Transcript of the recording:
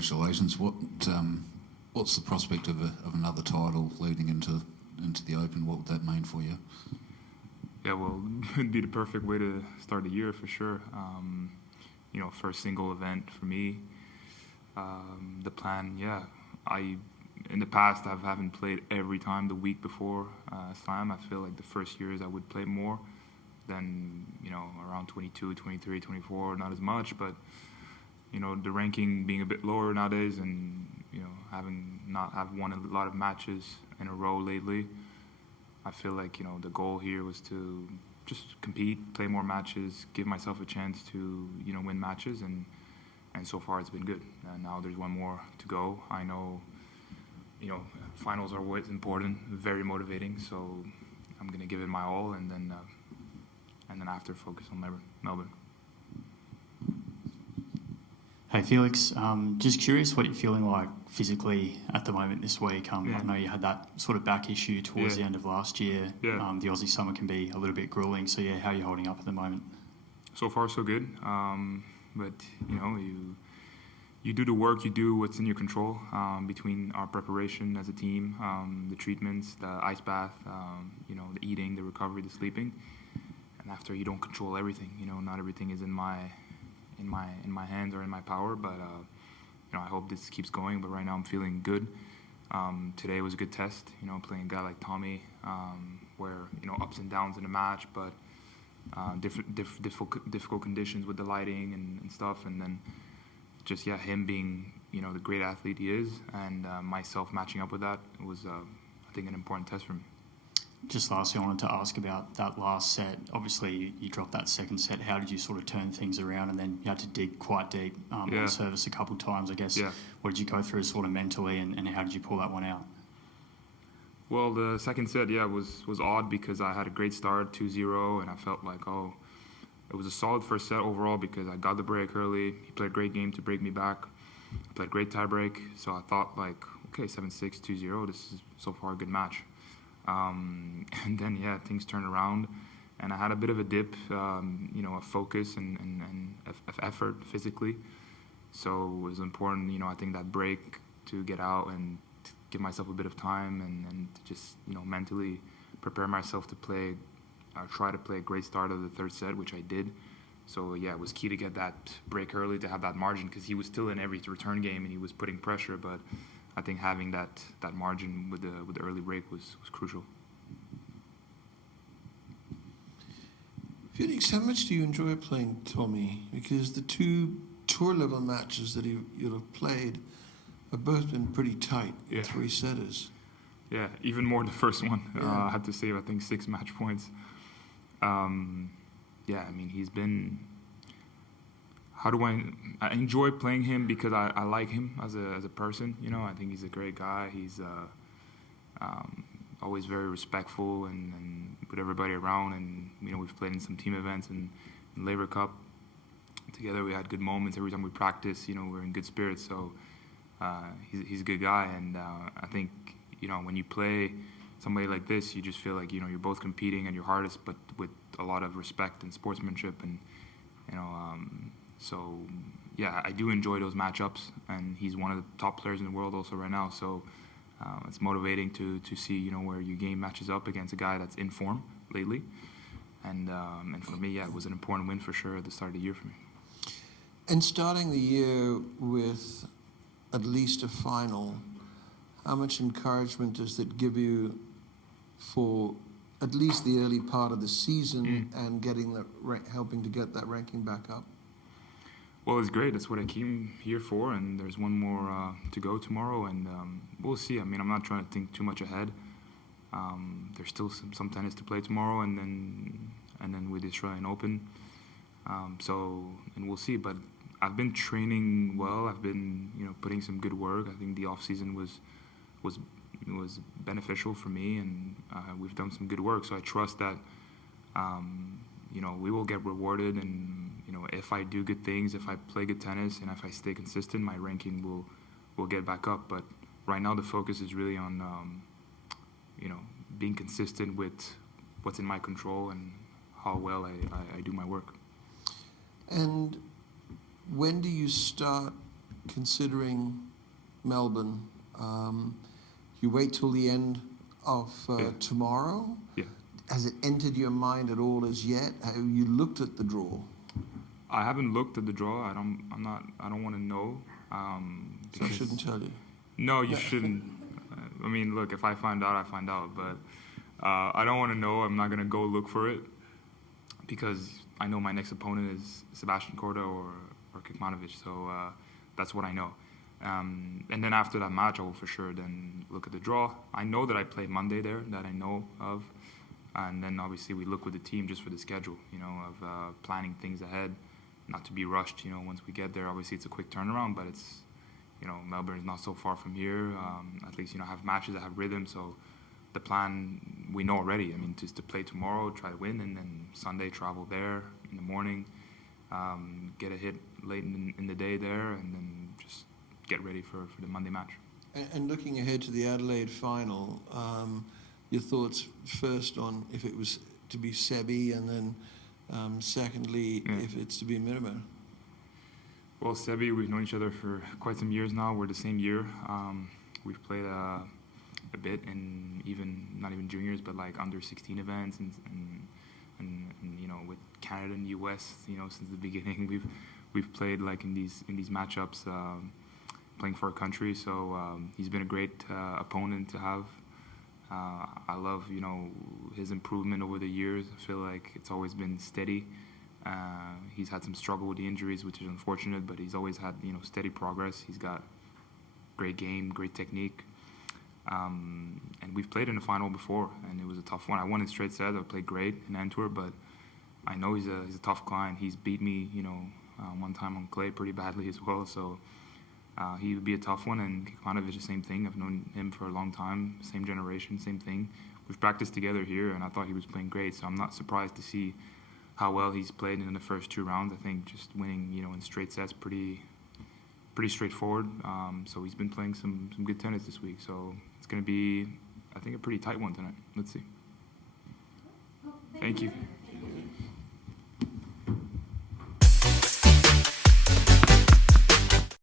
congratulations. What's the prospect of another title leading into the Open? What would that mean for you? Yeah, well, it'd be the perfect way to start the year for sure. First single event for me. The plan, in the past I haven't played every time the week before Slam. I feel like the first years I would play more. Then, around 22, 23, 24, not as much, but the ranking being a bit lower nowadays, and having not have won a lot of matches in a row lately, I feel like the goal here was to just compete, play more matches, give myself a chance to win matches, and so far it's been good. And now there's one more to go. I know finals are always important, very motivating, so I'm gonna give it my all, and then after focus on Melbourne. Hey Felix, just curious what you're feeling like physically at the moment this week. I know you had that sort of back issue towards the end of last year. The Aussie summer can be a little bit grueling, so how are you holding up at the moment? So far so good, but you do the work, you do what's in your control, between our preparation as a team, the treatments, the ice bath, the eating, the recovery, the sleeping, and after you don't control everything. Not everything is in my hands or in my power, but I hope this keeps going. But right now I'm feeling good. Today was a good test, playing a guy like Tommy, where ups and downs in the match, but difficult conditions with the lighting and stuff, and then just him being the great athlete he is, and myself matching up with that was I think an important test for me. Just lastly, I wanted to ask about that last set. Obviously, you dropped that second set. How did you sort of turn things around? And then you had to dig quite deep on service a couple of times, I guess. What did you go through sort of mentally, and how did you pull that one out? Well, the second set, was odd because I had a great start, 2-0, and I felt like, it was a solid first set overall because I got the break early. He played a great game to break me back. I played a great tie break, so I thought, okay, 7-6, 2-0, this is so far a good match. And then, things turned around, and I had a bit of a dip, of focus and effort physically. So it was important, I think that break to get out and to give myself a bit of time and to just, mentally prepare myself to play, or try to play a great start of the third set, which I did. So, it was key to get that break early, to have that margin, because he was still in every return game and he was putting pressure, but I think having that margin with the early break was crucial. Felix, how much do you enjoy playing Tommy? Because the two tour-level matches that you'll have played have both been pretty tight, three-setters. Yeah, even more the first one. I had to save, I think, 6 match points. He's been... I enjoy playing him because I like him as a person. I think he's a great guy. He's always very respectful and with everybody around. And we've played in some team events and in Labour Cup together. We had good moments every time we practice. We're in good spirits. So he's a good guy. And I think when you play somebody like this, you just feel like you're both competing at your hardest, but with a lot of respect and sportsmanship and So, I do enjoy those matchups, and he's one of the top players in the world also right now. So it's motivating to see, where your game matches up against a guy that's in form lately. And for me, it was an important win for sure at the start of the year for me. And starting the year with at least a final, how much encouragement does that give you for at least the early part of the season and helping to get that ranking back up? Well, it's great. That's what I came here for, and there's one more to go tomorrow, and we'll see. I'm not trying to think too much ahead. There's still some tennis to play tomorrow, and then with the Australian Open. And we'll see. But I've been training well. I've been putting some good work. I think the off season was beneficial for me, and we've done some good work. So I trust that we will get rewarded, and if I do good things, if I play good tennis, and if I stay consistent, my ranking will get back up. But right now the focus is really on being consistent with what's in my control and how well I do my work. And when do you start considering Melbourne, you wait till the end of tomorrow? Yeah. Has it entered your mind at all as yet? Have you looked at the draw? I haven't looked at the draw. I don't want to know. So I shouldn't tell you. No, you shouldn't. I mean, look, if I find out, I find out. But I don't want to know. I'm not going to go look for it because I know my next opponent is Sebastian Korda or Kekmanovic. So that's what I know. And then after that match, I will for sure then look at the draw. I know that I play Monday there, that I know of. And then obviously we look with the team just for the schedule, of planning things ahead, not to be rushed, once we get there. Obviously it's a quick turnaround, but it's, Melbourne is not so far from here. At least, I have matches that have rhythm. So the plan, we know already. I mean, just to play tomorrow, try to win, and then Sunday travel there in the morning, get a hit late in the day there, and then just get ready for the Monday match. And looking ahead to the Adelaide final, your thoughts first on if it was to be Sebi, and then secondly, if it's to be Mirabeau? Well, Sebi, we've known each other for quite some years now. We're the same year. We've played a bit in not even juniors, but like under 16 events, and with Canada and US, since the beginning, we've played like in these matchups, playing for our country. So he's been a great opponent to have. I love, his improvement over the years. I feel like it's always been steady. He's had some struggle with the injuries, which is unfortunate, but he's always had, steady progress. He's got great game, great technique. And we've played in the final before, and it was a tough one. I won in straight sets. I played great in Antwerp, but I know he's a tough client. He's beat me, one time on clay pretty badly as well. So he would be a tough one, and Kekmanovic, the same thing. I've known him for a long time, same generation, same thing. We've practiced together here, and I thought he was playing great, so I'm not surprised to see how well he's played in the first 2 rounds. I think just winning, in straight sets, pretty straightforward. So he's been playing some good tennis this week, so it's going to be, I think, a pretty tight one tonight. Let's see. Thank you.